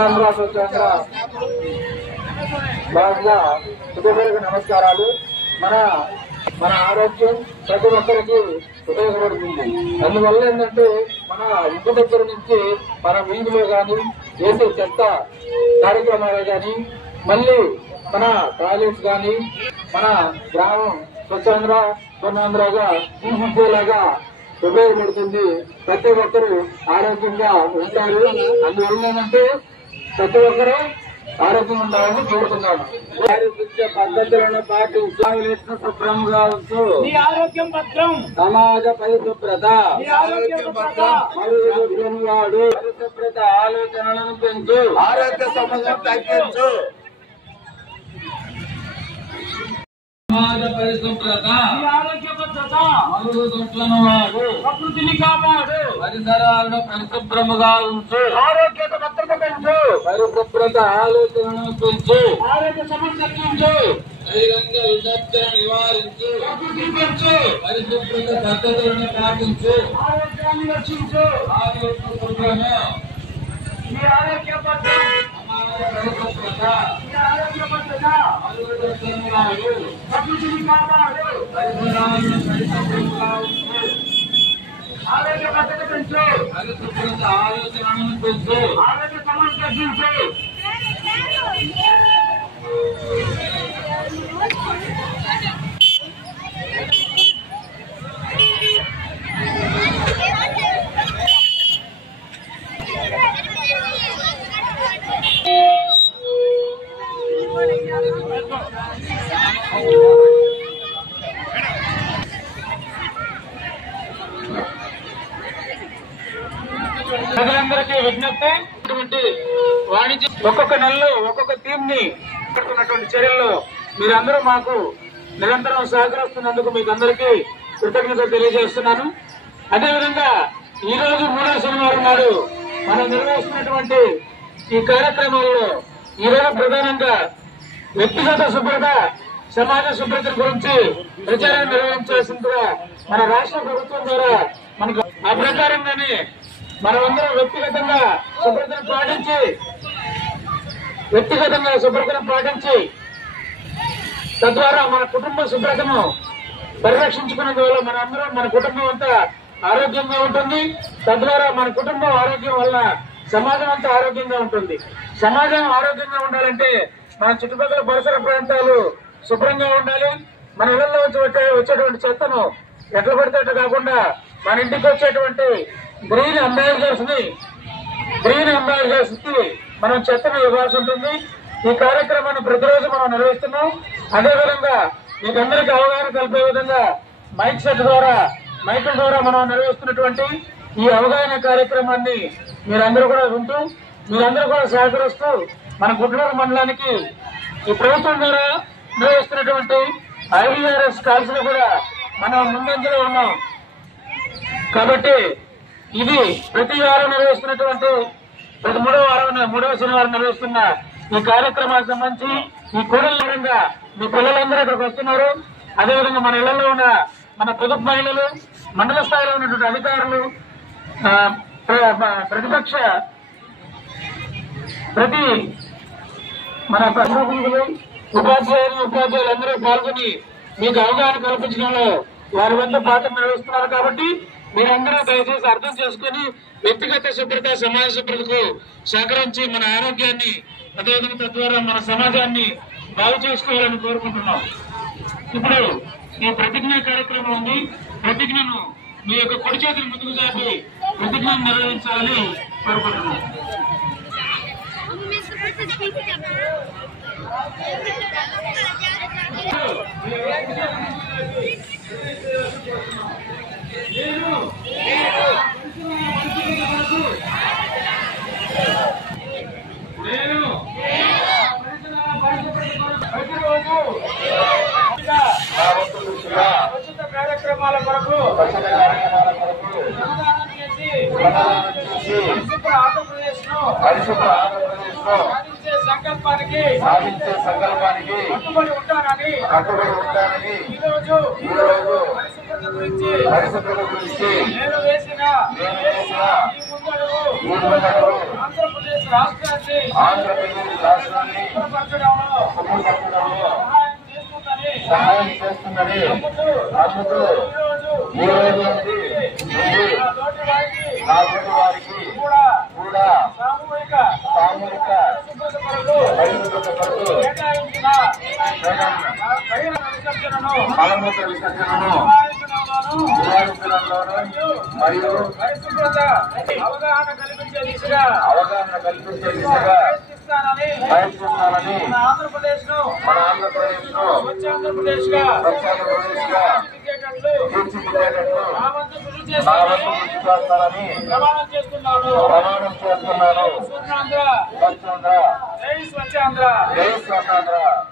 స్వర్ణాంధ్ర స్వచ్ఛాంధ్ర భాగంగా హృదయపూర్వక నమస్కారాలు. మన ఆరోగ్యం ప్రతి ఒక్కరికి ఉపయోగపడుతుంది. అందువల్ల ఏంటంటే మన ఇంటి దగ్గర నుంచి మన వీధిలో కానీ చేసే చెత్త కార్యక్రమాలు కానీ మళ్ళీ మన టాయిలెట్స్ కానీ మన గ్రామం స్వచ్ఛాంధ్ర స్వర్ణాంధ్రగా తీర్చిదిద్దేలాగా ఉపయోగపడుతుంది. ప్రతి ఒక్కరూ ఆరోగ్యంగా ఉంటారు. అందువల్ల ఏంటంటే ప్రతి ఒక్కరూ ఆరోగ్యంగా ఉండాలని కోరుతున్నాను. పారిశుద్ధ్య పద్ధతులను పాటించు, శుభ్రంగా ఉంచు, సమాజ పరిశుభ్రత, వాడు పరిశుభ్రత ఆలోచనలను పెంచు, ఆరోగ్య సమస్యలు తగ్గించు, సమాజ పరిశుభ్రత, ఆరోగ్య భద్రత, మరుగుదొడ్లను వాడు, ప్రకృతిని కాపాడు, పరిసరాలను పరిశుభ్రముగా ఉంచు, ఆరోగ్యత భద్రత పెంచు, పరిశుభ్రత ఆలోచనలను పెంచు, ఆరోగ్య సమస్య తగ్గించు, బహిరంగ విసర్జన నివారించు, ప్రకృతి పెంచు, పరిశుభ్రత పద్ధతులను పాటించు, ఆరోగ్యాన్ని రక్షించు, ఆరోగ్య శుభ్రము, ఈ ఆరోగ్య భద్రత, పరిశుభ్రత, ఈ ఆరోగ్య భద్రత, ప్రకృతిని కాపాడు, పరిసరాలను పరిశుభ్రంగా ఉంచు, ఆరోగ్య భద్రత పెంచు, పరిశుభ్రత ఆలోచనలను పెంచు, ఆరోగ్య సమస్య తగ్గించు. ప్రజలందరికీ విజ్ఞప్తి, వాణిజ్య ఒక్కొక్క నెలలో ఒక్కొక్క థీమ్ ని పెడుతున్నటువంటి చర్యల్లో మీరందరూ మాకు నిరంతరం సహకరిస్తున్నందుకు మీకు అందరికీ కృతజ్ఞతలు తెలియజేస్తున్నాను. అదేవిధంగా ఈ రోజు 3వ శనివారం నాడు మనం నిర్వహిస్తున్నటువంటి ఈ కార్యక్రమాల్లో ఈరోజు ప్రధానంగా వ్యక్తిగత శుభ్రత, సమాజ శుభ్రత గురించి ప్రచారం నిర్వహించాల్సిందిగా మన రాష్ట్ర ప్రభుత్వం ద్వారా మనకు ఆ ప్రకారంగానే మనమందరం వ్యక్తిగతంగా శుభ్రతను పాటించి తద్వారా మన కుటుంబ శుభ్రతను పరిరక్షించుకునే వల్ల మన కుటుంబం అంతా ఆరోగ్యంగా ఉంటుంది. తద్వారా మన కుటుంబం ఆరోగ్యం వల్ల సమాజం అంతా ఆరోగ్యంగా ఉంటుంది. సమాజం ఆరోగ్యంగా ఉండాలంటే మన చుట్టుపక్కల పరిసర ప్రాంతాలు శుభ్రంగా ఉండాలి. మన ఇళ్లలో వచ్చేటువంటి చెత్తను ఎట్లా పడితే అట్లా కాకుండా మన ఇంటికి వచ్చేటువంటి గ్రీన్ అంబాసిడర్స్ కి మనం చెత్తను ఇవ్వాల్సి ఉంటుంది. ఈ కార్యక్రమాన్ని ప్రతిరోజు మనం నిర్వహిస్తున్నాం. అదేవిధంగా మీకు అందరికీ అవగాహన కలిపే విధంగా మైకుల ద్వారా మనం నిర్వహిస్తున్నటువంటి ఈ అవగాహన కార్యక్రమాన్ని మీరందరూ కూడా వింటూ, మీరందరూ కూడా సహకరిస్తూ మన గుడ్లూరు మండలానికి ఈ ప్రభుత్వం ద్వారా నిర్వహిస్తున్నటువంటి ఐవీఆర్ఎస్ కాల్స్ ను కూడా మనం ముందంజలో ఉన్నాం. కాబట్టి ఇది ప్రతి వారం నిర్వహిస్తున్నటువంటి ప్రతి మూడవ శనివారం నిర్వహిస్తున్న ఈ కార్యక్రమానికి సంబంధించి ఈ కూడలిగా మీ పిల్లలందరూ ఇక్కడికి వస్తున్నారు. అదేవిధంగా మన ఇళ్లలో ఉన్న మన పొదుపు మహిళలు, మండల స్థాయిలో ఉన్నటువంటి అధికారులు, ప్రతిపక్ష మన ప్రతినిధులు, ఉపాధ్యాయులు అందరూ పాల్గొని మీకు అవగాహన కల్పించడంలో వారి వద్ద పాత్ర నిర్వహిస్తున్నారు. కాబట్టి మీరందరూ దయచేసి అర్థం చేసుకుని వ్యక్తిగత శుభ్రత, సమాజ శుభ్రతకు సహకరించి మన ఆరోగ్యాన్ని, అదేవిధంగా తద్వారా మన సమాజాన్ని బాగు చేసుకోవాలని కోరుకుంటున్నాం. ఇప్పుడు ఈ ప్రతిజ్ఞ కార్యక్రమం ఉంది. ప్రతిజ్ఞను మీ యొక్క కుడి చేతులు ముందుకు చాపి ప్రతిజ్ఞను నిర్వహించాలని కోరుకుంటున్నాం. ఉచిత కార్యక్రమాల కొరకు ఆంధ్రప్రదేశ్ ను సాధించే సంకల్పానికి కట్టుబడి ఉంటానని ఈరోజు పరిశుభ్రత గురించి నేను వేసిన ఈ ముందడుగు ఆంధ్రప్రదేశ్ రాష్ట్రాన్ని సహాయం చేస్తుందని నమ్ముతూ ఈ రోజు నుంచి నా తోటి వారికి కూడా సామూహిక మలమూత్ర విసర్జనను మరియు అవగాహన కల్పించే దిశగా ప్రయత్నిస్తానని మన ఆంధ్రప్రదేశ్ ను స్వచ్ఛాంధ్రప్రదేశ్ గా తీర్చిదిద్దేటట్లు నా వంతు కృషి చేస్తానని ప్రమాణం చేస్తున్నాను. స్వర్ణాంధ్ర, జై స్వచ్ఛాంధ్ర.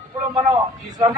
ఇప్పుడు మనం ఈ స్వర్ణ